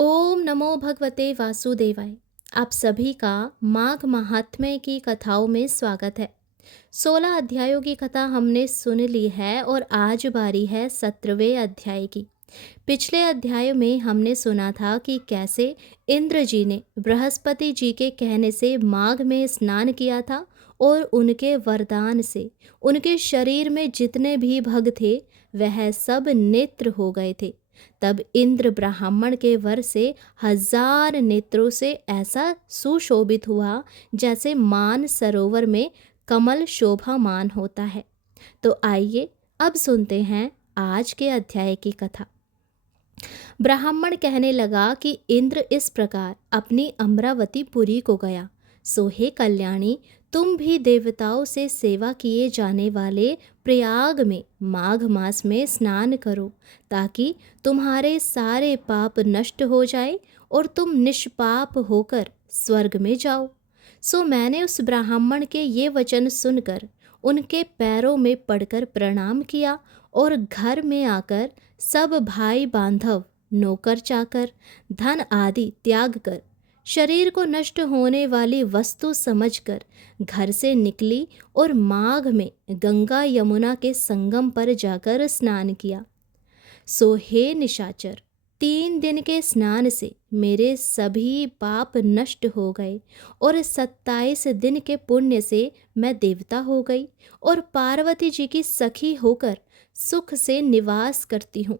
ओम नमो भगवते वासुदेवाय। आप सभी का माघ महात्म्य की कथाओं में स्वागत है। 16 अध्यायों की कथा हमने सुन ली है और आज बारी है 17वें अध्याय की। पिछले अध्याय में हमने सुना था कि कैसे इंद्र जी ने बृहस्पति जी के कहने से माघ में स्नान किया था और उनके वरदान से उनके शरीर में जितने भी भग थे वह सब नेत्र हो गए थे। तब इंद्र ब्राह्मण के वर से 1000 नेत्रों से ऐसा सुशोभित हुआ जैसे मान सरोवर में कमल शोभामान होता है। तो आइए अब सुनते हैं आज के अध्याय की कथा। ब्राह्मण कहने लगा कि इंद्र इस प्रकार अपनी अमरावती पुरी को गया। सो हे कल्याणी, तुम भी देवताओं से सेवा किए जाने वाले प्रयाग में माघ मास में स्नान करो, ताकि तुम्हारे सारे पाप नष्ट हो जाए और तुम निष्पाप होकर स्वर्ग में जाओ। सो मैंने उस ब्राह्मण के ये वचन सुनकर उनके पैरों में पड़कर प्रणाम किया और घर में आकर सब भाई बांधव, नौकर चाकर, धन आदि त्याग कर शरीर को नष्ट होने वाली वस्तु समझकर घर से निकली और माघ में गंगा यमुना के संगम पर जाकर स्नान किया। सो हे निशाचर, 3 दिन के स्नान से मेरे सभी पाप नष्ट हो गए और 27 दिन के पुण्य से मैं देवता हो गई और पार्वती जी की सखी होकर सुख से निवास करती हूँ।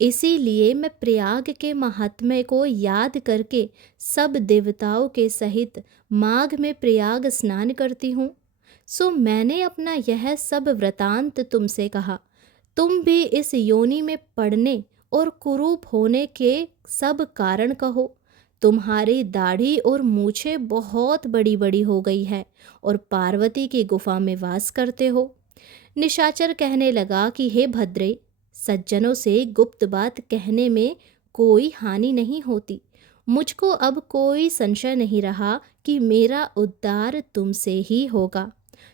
इसीलिए मैं प्रयाग के महात्म्य को याद करके सब देवताओं के सहित माघ में प्रयाग स्नान करती हूँ। सो मैंने अपना यह सब वृतांत तुमसे कहा। तुम भी इस योनि में पड़ने और कुरूप होने के सब कारण कहो। तुम्हारी दाढ़ी और मूछें बहुत बड़ी बड़ी हो गई है और पार्वती की गुफा में वास करते हो। निशाचर कहने लगा कि हे भद्रे, सज्जनों से गुप्त बात कहने में कोई हानि नहीं होती। मुझको अब कोई संशय नहीं रहा कि मेरा उद्धार तुमसे ही होगा।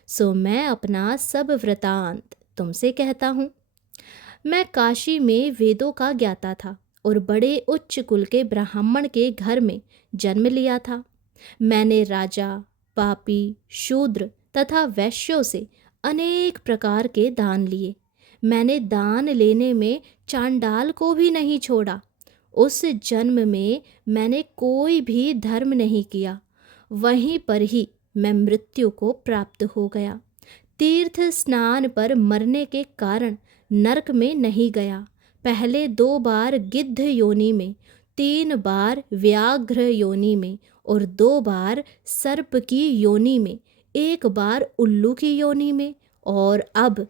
सो मैं अपना सब वृतांत तुमसे कहता हूँ। मैं काशी में वेदों का ज्ञाता था और बड़े उच्च कुल के ब्राह्मण के घर में जन्म लिया था। मैंने राजा, पापी, शूद्र तथा वैश्यों से अनेक प्रकार के दान लिए। मैंने दान लेने में चांडाल को भी नहीं छोड़ा। उस जन्म में मैंने कोई भी धर्म नहीं किया। वहीं पर ही मैं मृत्यु को प्राप्त हो गया। तीर्थ स्नान पर मरने के कारण नरक में नहीं गया। पहले 2 बार गिद्ध योनि में, 3 बार व्याघ्र योनि में और 2 बार सर्प की योनि में, 1 बार उल्लू की योनि में और अब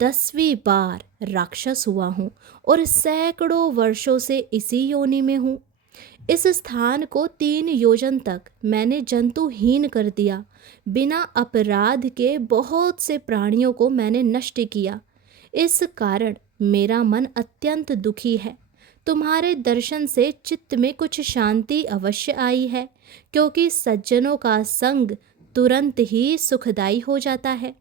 10वीं बार राक्षस हुआ हूँ और सैकड़ों वर्षों से इसी योनि में हूँ। इस स्थान को 3 योजन तक मैंने जंतुहीन कर दिया। बिना अपराध के बहुत से प्राणियों को मैंने नष्ट किया। इस कारण मेरा मन अत्यंत दुखी है। तुम्हारे दर्शन से चित्त में कुछ शांति अवश्य आई है, क्योंकि सज्जनों का संग तुरंत ही सुखदायी हो जाता है।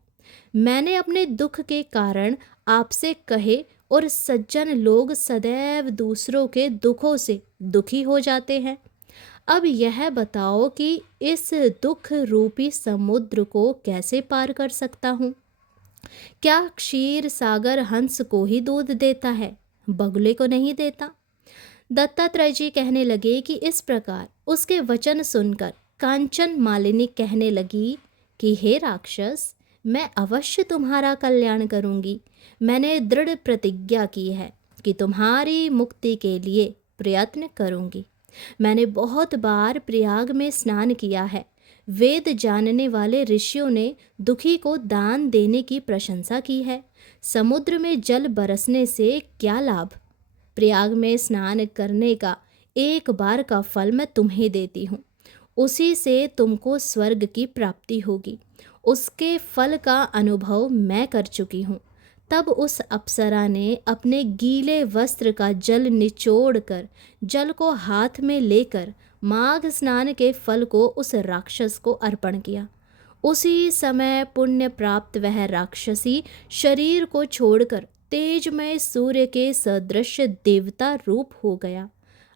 मैंने अपने दुख के कारण आपसे कहे और सज्जन लोग सदैव दूसरों के दुखों से दुखी हो जाते हैं। अब यह बताओ कि इस दुख रूपी समुद्र को कैसे पार कर सकता हूँ। क्या क्षीर सागर हंस को ही दूध देता है, बगुले को नहीं देता? दत्तात्रेय जी कहने लगे कि इस प्रकार उसके वचन सुनकर कांचन मालिनी कहने लगी कि हे राक्षस, मैं अवश्य तुम्हारा कल्याण करूंगी। मैंने दृढ़ प्रतिज्ञा की है कि तुम्हारी मुक्ति के लिए प्रयत्न करूंगी। मैंने बहुत बार प्रयाग में स्नान किया है। वेद जानने वाले ऋषियों ने दुखी को दान देने की प्रशंसा की है। समुद्र में जल बरसने से क्या लाभ? प्रयाग में स्नान करने का 1 बार का फल मैं तुम्हें देती हूँ। उसी से तुमको स्वर्ग की प्राप्ति होगी। उसके फल का अनुभव मैं कर चुकी हूँ। तब उस अप्सरा ने अपने गीले वस्त्र का जल निचोड़कर जल को हाथ में लेकर माघ स्नान के फल को उस राक्षस को अर्पण किया। उसी समय पुण्य प्राप्त वह राक्षसी शरीर को छोड़कर तेजमय सूर्य के सदृश देवता रूप हो गया।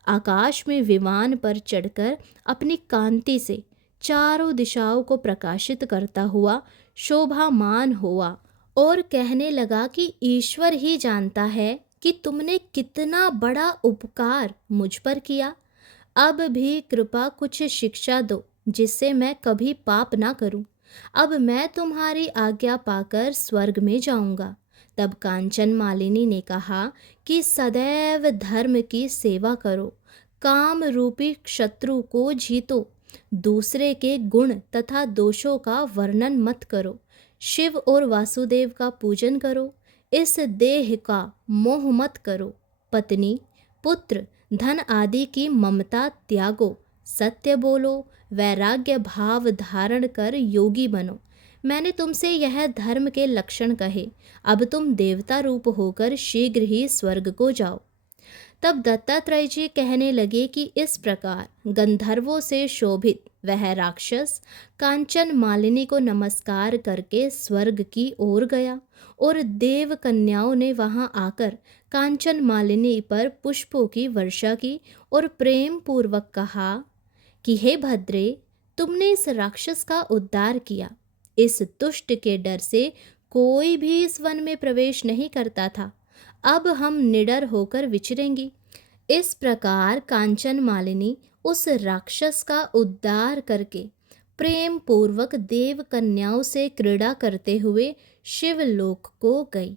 आकाश में विमान पर चढ़कर अपनी कांति से चारों दिशाओं को प्रकाशित करता हुआ शोभामान हुआ और कहने लगा कि ईश्वर ही जानता है कि तुमने कितना बड़ा उपकार मुझ पर किया। अब भी कृपा कुछ शिक्षा दो जिससे मैं कभी पाप ना करूं। अब मैं तुम्हारी आज्ञा पाकर स्वर्ग में जाऊंगा। तब कांचन मालिनी ने कहा कि सदैव धर्म की सेवा करो, काम रूपी शत्रु को जीतो, दूसरे के गुण तथा दोषों का वर्णन मत करो, शिव और वासुदेव का पूजन करो, इस देह का मोह मत करो, पत्नी, पुत्र, धन आदि की ममता त्यागो, सत्य बोलो, वैराग्य भाव धारण कर योगी बनो। मैंने तुमसे यह धर्म के लक्षण कहे। अब तुम देवता रूप होकर शीघ्र ही स्वर्ग को जाओ। तब दत्तात्रेय जी कहने लगे कि इस प्रकार गंधर्वों से शोभित वह राक्षस कांचन मालिनी को नमस्कार करके स्वर्ग की ओर गया और देव कन्याओं ने वहां आकर कांचन मालिनी पर पुष्पों की वर्षा की और प्रेम पूर्वक कहा कि हे भद्रे, तुमने इस राक्षस का उद्धार किया। इस दुष्ट के डर से कोई भी इस वन में प्रवेश नहीं करता था। अब हम निडर होकर विचरेंगी। इस प्रकार कांचन मालिनी उस राक्षस का उद्धार करके प्रेम पूर्वक देव कन्याओं से क्रीड़ा करते हुए शिवलोक को गई।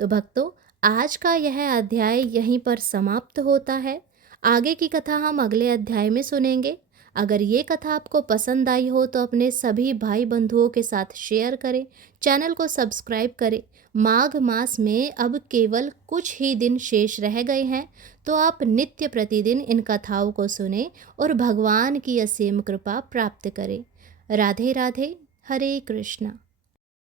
तो भक्तों, आज का यह अध्याय यहीं पर समाप्त होता है। आगे की कथा हम अगले अध्याय में सुनेंगे। अगर ये कथा आपको पसंद आई हो तो अपने सभी भाई बंधुओं के साथ शेयर करें, चैनल को सब्सक्राइब करें। माघ मास में अब केवल कुछ ही दिन शेष रह गए हैं, तो आप नित्य प्रतिदिन इन कथाओं को सुनें और भगवान की असीम कृपा प्राप्त करें। राधे राधे, हरे कृष्णा।